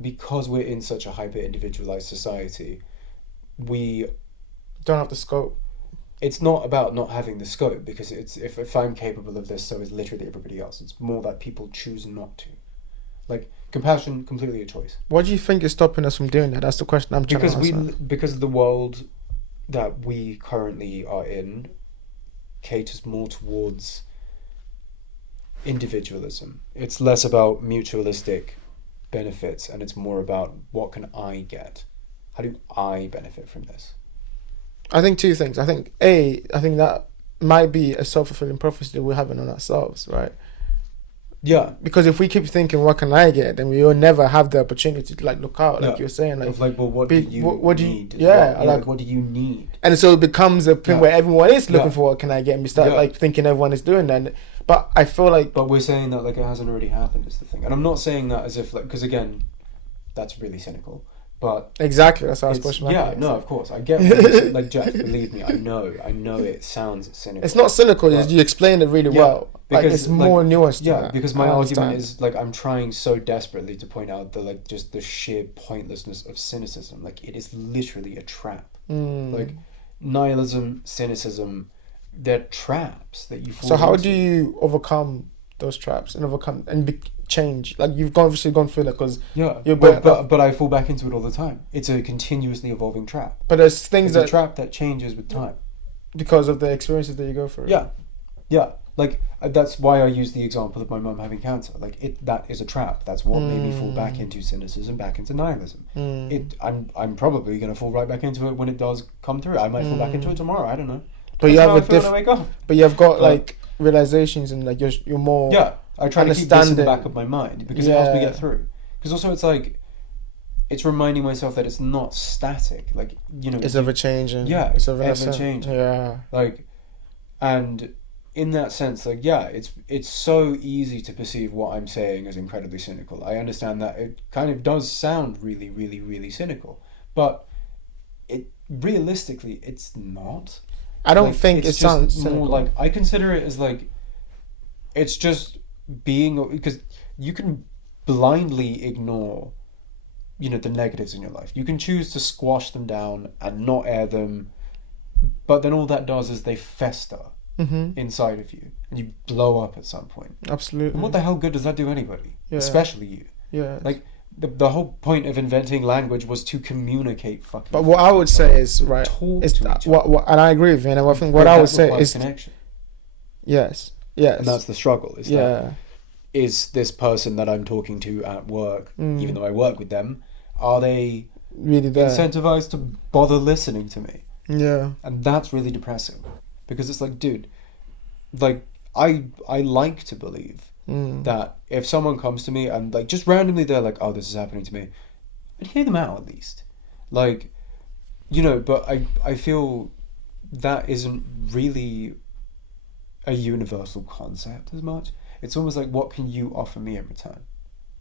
because we're in such a hyper individualized society, we Don't have the scope. it's not about not having the scope, because it's if I'm capable of this, so is literally everybody else. It's more that people choose not to. Like compassion, completely a choice. What do you think is stopping us from doing that? That's the question I'm trying to answer. Because the world that we currently are in caters more towards individualism. It's less about mutualistic benefits, and it's more about what can I get? How do I benefit from this? I think two things. I think that might be a self-fulfilling prophecy that we're having on ourselves, right? Yeah. Because if we keep thinking, what can I get? Then we will never have the opportunity to like look out, like you're saying. Like, well, what do you need? What do you need? And so it becomes a thing where everyone is looking for what can I get, and we start like thinking everyone is doing that. But I feel like... But we're saying that like it hasn't already happened is the thing. And I'm not saying that as if like... Because again, that's really cynical. But... Exactly, that's how I was pushing my Yeah, no, of course. I get what you're saying. Like, Jeff, believe me, I know it sounds cynical. It's not cynical, you explained it really well. Because, like, it's more nuanced than that. Because my argument is, like, I'm trying so desperately to point out the, like, just the sheer pointlessness of cynicism. Like, it is literally a trap. Like, nihilism, cynicism, they're traps that you fall So how into. do you overcome those traps and change? Like, you've obviously gone through that because... Yeah, but I fall back into it all the time. It's a continuously evolving trap. But there's things It's a trap that changes with time. Because of the experiences that you go through. Yeah. Like, that's why I use the example of my mum having cancer. Like, that is a trap. That's what made me fall back into cynicism, back into nihilism. I'm probably going to fall right back into it when it does come through. I might fall back into it tomorrow. I don't know. But you have But you've got like realizations, and like you're more... Yeah, I try to keep this in the back of my mind because it helps me get through. Because also it's like, it's reminding myself that it's not static. Like, you know... It's ever changing. Yeah, it's ever changing. Yeah. Like, and... in that sense, like, it's so easy to perceive what I'm saying as incredibly cynical. I understand that it kind of does sound really, really, really cynical, but realistically, it's not. I don't think it sounds cynical. More like, I consider it as like, it's just being, because you can blindly ignore, you know, the negatives in your life. You can choose to squash them down and not air them, but then all that does is they fester. Inside of you, and you blow up at some point. Absolutely. And what the hell good does that do anybody? Yeah. Especially you. Yeah. Like, the whole point of inventing language was to communicate fucking... But what I would say is, right, is that, and I agree with you, and I think what I would say is... connection. Yes. And that's the struggle, is that, is this person that I'm talking to at work, even though I work with them, are they really there, incentivized to bother listening to me? Yeah. And that's really depressing. Because it's like, dude, like, I like to believe that if someone comes to me and, like, just randomly they're like, oh, this is happening to me, I'd hear them out at least. Like, you know, but I feel that isn't really a universal concept as much. It's almost like, what can you offer me in return?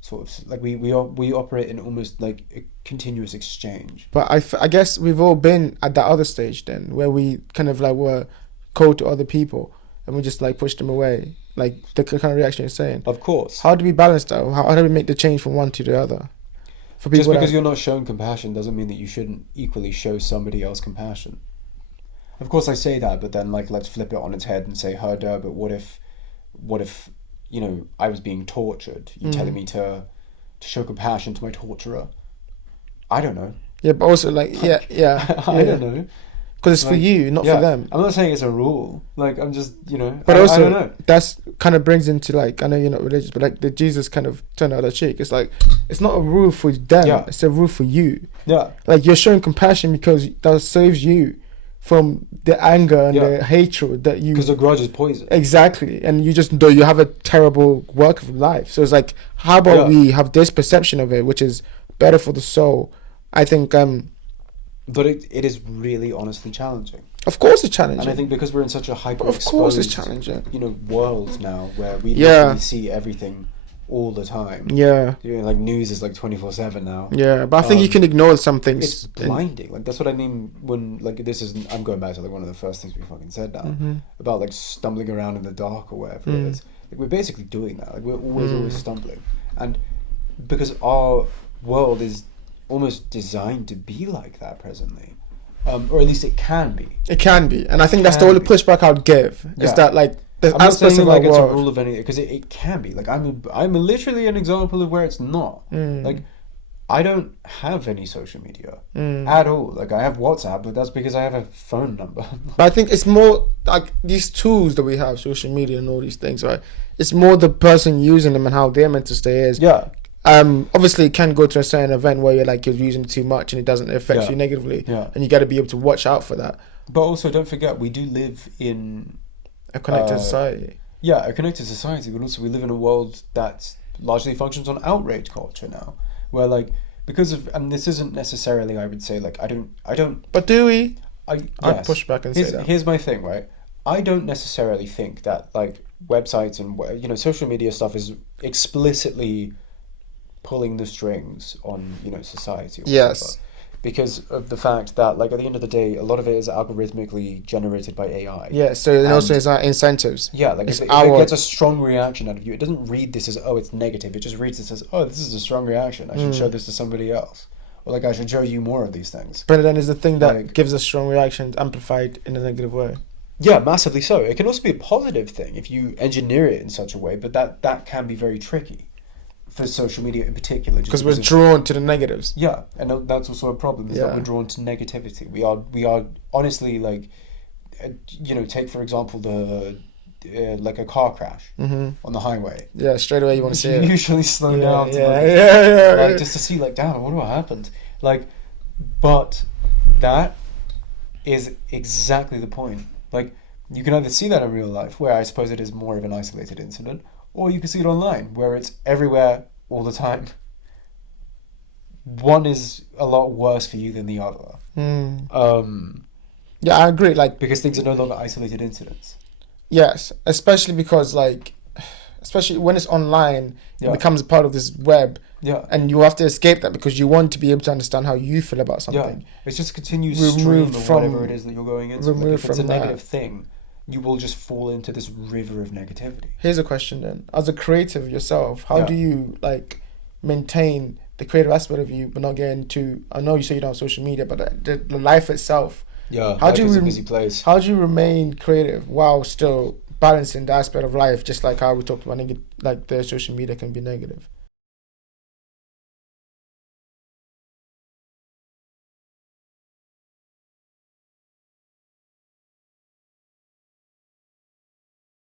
Sort of, like, we operate in almost like a continuous exchange. But I guess we've all been at that other stage then, where we kind of like were cold to other people and we just like push them away, like the kind of reaction you're saying. Of course. How do we balance that? How do we make the change from one to the other? For people, just because you're not shown compassion doesn't mean that you shouldn't equally show somebody else compassion. Of course I say that, but then, like, let's flip it on its head and say, herder, but what if you know, I was being tortured? You're telling me to show compassion to my torturer? I don't know. Yeah, but also, like, I don't know. Because it's for you, not for them. I'm not saying it's a rule. Like, I'm just, you know... But I don't know. That's kind of brings into, like, I know you're not religious, but, like, the Jesus kind of turned the other cheek. It's like, it's not a rule for them. It's a rule for you. Yeah. Like, you're showing compassion because that saves you from the anger and the hatred that you... Because the grudge is poison. Exactly. And you just know you have a terrible work of life. So it's like, how about we have this perception of it, which is better for the soul? I think... But it is really honestly challenging. Of course it's challenging. And I think because we're in such a hyper-exposed, of course it's challenging, you know, world now where we literally see everything all the time. Yeah. You know, like, news is like 24/7 now. Yeah, but I think you can ignore some things. It's blinding. Like, that's what I mean when, like, this is... I'm going back to, like, one of the first things we fucking said now. About, like, stumbling around in the dark or whatever it is. Like, we're basically doing that. Like, we're always stumbling. And because our world is almost designed to be like that presently, or at least it can be. It can be, and I think that's the Can only be. pushback I'd give. Is Yeah. that like the I'm not aspects saying of our like it's a world. rule of anything, because it can be. Like I'm literally an example of where it's not. Like I don't have any social media at all. Like I have WhatsApp, but that's because I have a phone number. But I think it's more like these tools that we have, social media and all these things, right? It's more the person using them and how their mental state is. Yeah. Obviously, it can go to a certain event where you're using it too much and it doesn't affect Yeah. you negatively. Yeah. And you got to be able to watch out for that. But also, don't forget, we do live in A connected society. a connected society, but also we live in a world that largely functions on outrage culture now, where like because of, and this isn't necessarily, I would say, like I don't. But do we? I'd I'd push back and say that. Here's my thing, right? I don't necessarily think that like websites and social media stuff is explicitly pulling the strings on society. Or Yes. whatever. Because of the fact that like at the end of the day, a lot of it is algorithmically generated by AI. Yeah, so it also is our incentives. Yeah, like It's if it our- gets a strong reaction out of you, it doesn't read this as, oh, it's negative. It just reads this as, oh, this is a strong reaction. I should show this to somebody else. Or like I should show you more of these things. But then is the thing that Like- gives us strong reactions amplified in a negative way. Yeah, massively so. It can also be a positive thing if you engineer it in such a way, but that can be very tricky for social media in particular. Because we're drawn to the negatives. Yeah, and that's also a problem. Is that Yeah. we're drawn to negativity. We are honestly like, take for example the like a car crash on the highway. Yeah, straight away you want to see You it. usually slow Yeah, down to yeah. like just to see like, damn, I wonder what happened. Like, but that is exactly the point. Like, you can either see that in real life, where I suppose it is more of an isolated incident, or you can see it online, where it's everywhere all the time. One is a lot worse for you than the other. Yeah, I agree. Like, Because things are no longer isolated incidents. yes, especially because especially when it's online, Yeah. it becomes a part of this web, Yeah. and you have to escape that because you want to be able to understand how you feel about something. Yeah. It's just a continuous Removed stream of from- whatever it is that you're going into. Like, removed if it's a from that. negative thing, you will just fall into this river of negativity. Here's a question then: as a creative yourself, how Yeah. do you maintain the creative aspect of you, but not get into? I know you say you don't have social media, but the life itself. Yeah, How do life you is a busy place. How do you remain creative while still balancing the aspect of life, just like how we talked about, like the social media can be negative?